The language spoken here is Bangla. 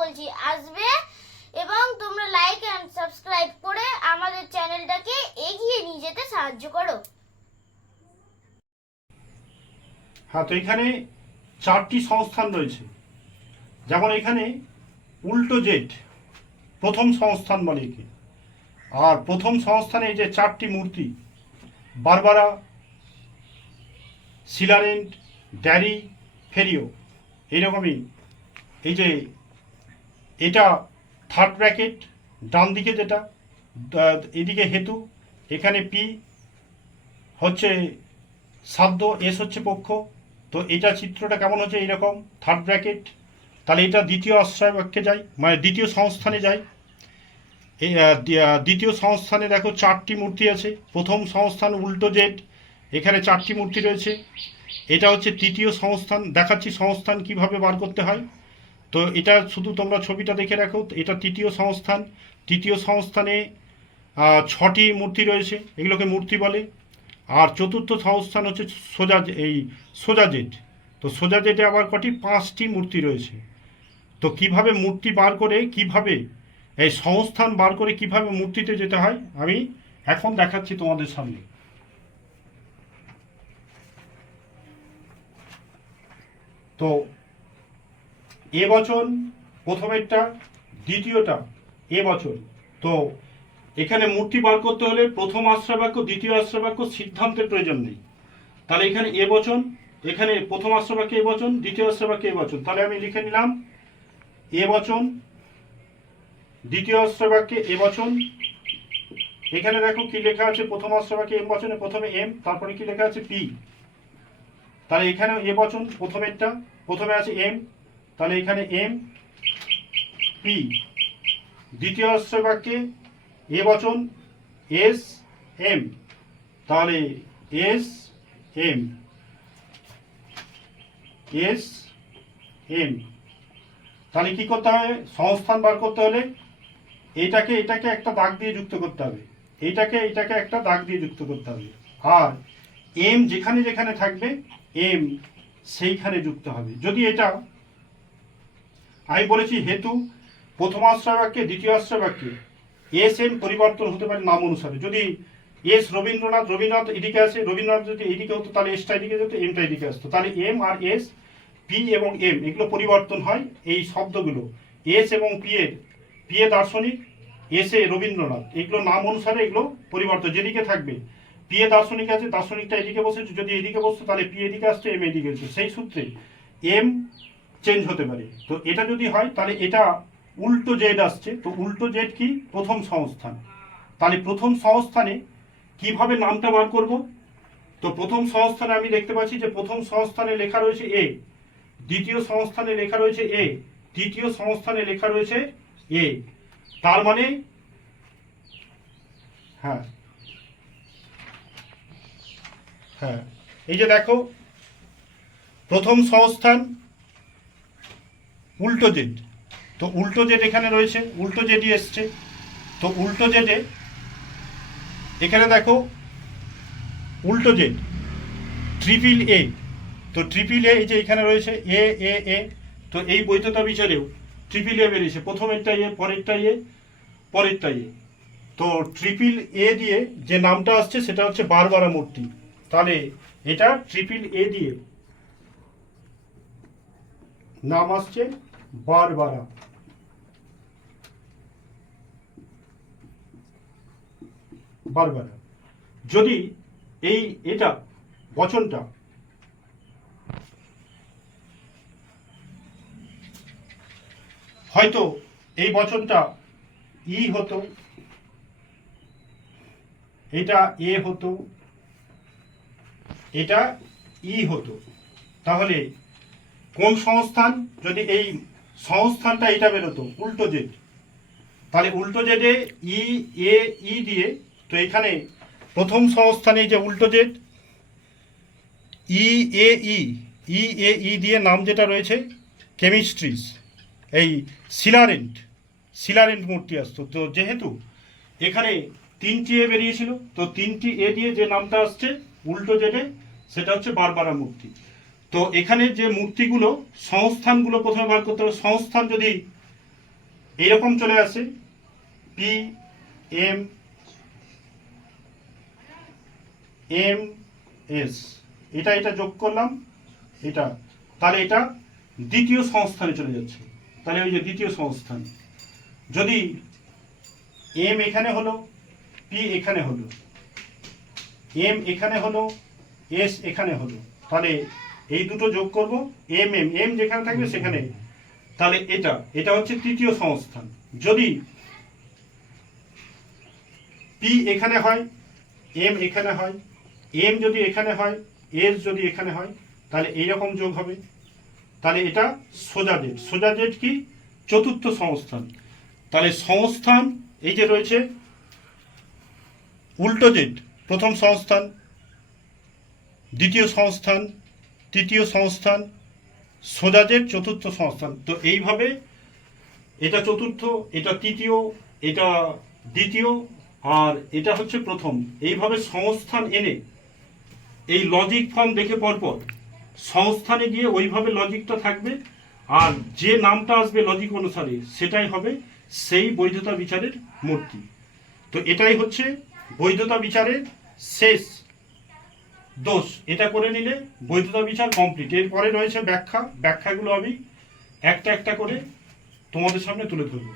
বলছি আসবে, এবং তোমরা লাইক এন্ড সাবস্ক্রাইব করে আমাদের চ্যানেলটাকে এগিয়ে নিয়ে যেতে সাহায্য করো। হ্যাঁ, তো এখানে 4টি সংস্থান রয়েছে। যেমন এখানে উল্টো জেড প্রথম সংস্থান বলে একে। আর প্রথম সংস্থানে এই যে 4টি মূর্তি, বারবারা, সিলারেন্ট, ড্যারি, ফেরিও, এইরকমই। এই যে এটা থার্ড ব্র্যাকেট ডান দিকে, যেটা এদিকে হেতু, এখানে পি হচ্ছে সাধ্য, এস হচ্ছে পক্ষ। তো এটা চিত্রটা কেমন হচ্ছে এইরকম, থার্ড ব্র্যাকেট। তাহলে এটা দ্বিতীয় আশ্রয় বাক্যে যায়, মানে দ্বিতীয় সংস্থানে যায়। এই দ্বিতীয় সংস্থানে দেখো 4টি মূর্তি আছে। প্রথম সংস্থান উল্টো জেড, এখানে 4টি মূর্তি রয়েছে। এটা হচ্ছে তৃতীয় সংস্থান, দেখাচ্ছি সংস্থান কিভাবে বার করতে হয়। তো এটা শুধু তোমরা ছবিটা দেখে রাখো। এটা তৃতীয় সংস্থান। তৃতীয় সংস্থানে 6টি মূর্তি রয়েছে, এগুলোকে মূর্তি বলে। আর চতুর্থ সংস্থান হচ্ছে সোজা জেড। তো সোজা জেডে আবার কটি, 5টি মূর্তি রয়েছে। তো কিভাবে মূর্তি বার করে, কিভাবে এই সংস্থান বার করে কিভাবে মূর্তিতে যেতে হয় আমি এখন দেখাচ্ছি তোমাদের সামনে। তো এ বচন প্রথমেরটা, দ্বিতীয়টা এ বচন। তো এখানে মূর্তি বার করতে হলে প্রথম আশ্রয় বাক্য, দ্বিতীয় আশ্রয় বাক্য, সিদ্ধান্তের প্রয়োজন নেই। তাহলে এখানে এ বচন, এখানে প্রথম আশ্রয় বাক্যে এ বচন, দ্বিতীয় আশ্রয় বাক্যে এ বচন। তাহলে আমি লিখে নিলাম এ বচন, দ্বিতীয় আশ্রয় বাক্যে এ বচন। এখানে দেখো কি লেখা আছে, প্রথম আশ্রয় বাক্যে এম বচনে প্রথমে এম, তারপরে কি লেখা আছে পি। তাহলে এখানে এ বচন প্রথমেরটা, প্রথমে আছে এম, তাহলে এখানে এম পি। দ্বিতীয় আশ্রয় বাক্যে এ বচন এস এম, তাহলে এস এম, এস এম। তাহলে কি করতে হবে, সংস্থান বার করতে হলে এটাকে একটা দাগ দিয়ে যুক্ত করতে হবে, এটাকে একটা দাগ দিয়ে যুক্ত করতে হবে। আর এম যেখানে যেখানে থাকবে এম সেইখানে যুক্ত হবে। যদি এটা আমি বলেছি হেতু প্রথম আশ্রয় বাক্যে, দ্বিতীয় আশ্রয় বাক্যে এস এম পরিবর্তন হতে পারে নাম অনুসারে। যদি এস রবীন্দ্রনাথ এদিকে আসে, রবীন্দ্রনাথ যদি এদিকে হতো তাহলে এসটা এদিকে যেত, এমটা এদিকে আসতো। তাহলে এম আর এস, পি এবং এম এগুলো পরিবর্তন হয়। এই শব্দগুলো এস এবং পি এ দার্শনিক, এস এ রবীন্দ্রনাথ, এগুলো নাম অনুসারে এগুলো পরিবর্তন। যেদিকে থাকবে পি এ দার্শনিক আছে, দার্শনিকটা এদিকে বসেছে, যদি এদিকে বসতো তাহলে পি এদিকে আসতো, এম এদিকে আসতো। সেই সূত্রে এম চেঞ্জ হতে পারে। তো এটা যদি হয় তাহলে এটা উল্টো জেড আসছে। তো উল্টো জেড কি, প্রথম সংস্থান। তাহলে প্রথম সংস্থানে কিভাবে নামটা বার করব। তো প্রথম সংস্থানে আমি দেখতে পাচ্ছি যে প্রথম সংস্থানে লেখা রয়েছে এ, দ্বিতীয় সংস্থানে লেখা রয়েছে এ, তৃতীয় সংস্থানে লেখা রয়েছে এ। তার মানে হ্যাঁ হ্যাঁ, এই যে দেখো প্রথম সংস্থান উল্টো জেড। তো উল্টো জেড এখানে রয়েছে, উল্টো জেডই এসছে। তো উল্টো জেডে এখানে দেখো উল্টো জেড ট্রিপল এ। তো ট্রিপল এ এই যে এখানে রয়েছে এ এ এ। তো এই বৈধতা বিচারেও ট্রিপল এ বেরিয়েছে, প্রথমেরটা এ, পরেরটা এ, পরেরটা এ। তো ট্রিপল এ দিয়ে যে নামটা আসছে সেটা হচ্ছে বারবারা মূর্তি। তাহলে এটা ট্রিপল এ দিয়ে নাম আসছে বারবারা। বারবারা। যদি এটা বচনটা হয়তো এই বচনটা ই হতো, এটা এ হতো, এটা ই হতো, তাহলে কোন সংস্থান, যদি এই সংস্থানটা এটা বেরোতো উল্টো জেড, তাহলে উল্টো জেডে ই এ ই দিয়ে। তো এখানে প্রথম সংস্থানে যে উল্টো জেড ই এ ই, ই এ ই দিয়ে নাম যেটা রয়েছে কেমিস্ট্রিস, এই সিলারেন্ট মূর্তি আসতো। তো যেহেতু এখানে 3টি এ বেরিয়েছিল, তো 3টি এ দিয়ে যে নামটা আসছে উল্টো জেডে সেটা হচ্ছে বারবারা মূর্তি। তো এখানে যে মূর্তিগুলো সংস্থানগুলো প্রথমে বার করতে হবে। সংস্থান যদি এইরকম চলে আসে পি এম এম এস, এটা এটা যোগ করলাম এটা, তাহলে এটা দ্বিতীয় সংস্থানে চলে যাচ্ছে। তাহলে ওই যে দ্বিতীয় সংস্থান, যদি এম এখানে হলো, পি এখানে হলো, এম এখানে হলো, এস এখানে হলো, তাহলে এই দুটো যোগ করব, এম এম এম যেখানে থাকবে সেখানে, তাহলে এটা এটা হচ্ছে তৃতীয় সংস্থান। যদি পি এখানে হয়, এম এখানে হয়, এম যদি এখানে হয়, এস যদি এখানে হয়, তাহলে এইরকম যোগ হবে। তাহলে এটা সোজা জেড। সোজা জেড কি? চতুর্থ সংস্থান। তাহলে সংস্থান এই যে রয়েছে উল্টো জেড প্রথম সংস্থান, দ্বিতীয় সংস্থান, তৃতীয় সংস্থান, সোজা জেড চতুর্থ সংস্থান। তো এইভাবে এটা চতুর্থ, এটা তৃতীয়, এটা দ্বিতীয়, আর এটা হচ্ছে প্রথম, এইভাবে সংস্থান এনে এই লজিক ফর্ম দেখে পরপর সংস্থানে গিয়ে ওইভাবে লজিকটা থাকবে, আর যে নামটা আসবে লজিক অনুসারে সেটাই হবে সেই বৈধতা বিচারের মূর্তি। তো এটাই হচ্ছে বৈধতা বিচারের শেষ দোষ। এটা করে নিলে বৈধতা বিচার কমপ্লিট। এরপরে রয়েছে ব্যাখ্যা, ব্যাখ্যাগুলো আমি একটা একটা করে তোমাদের সামনে তুলে ধরবো।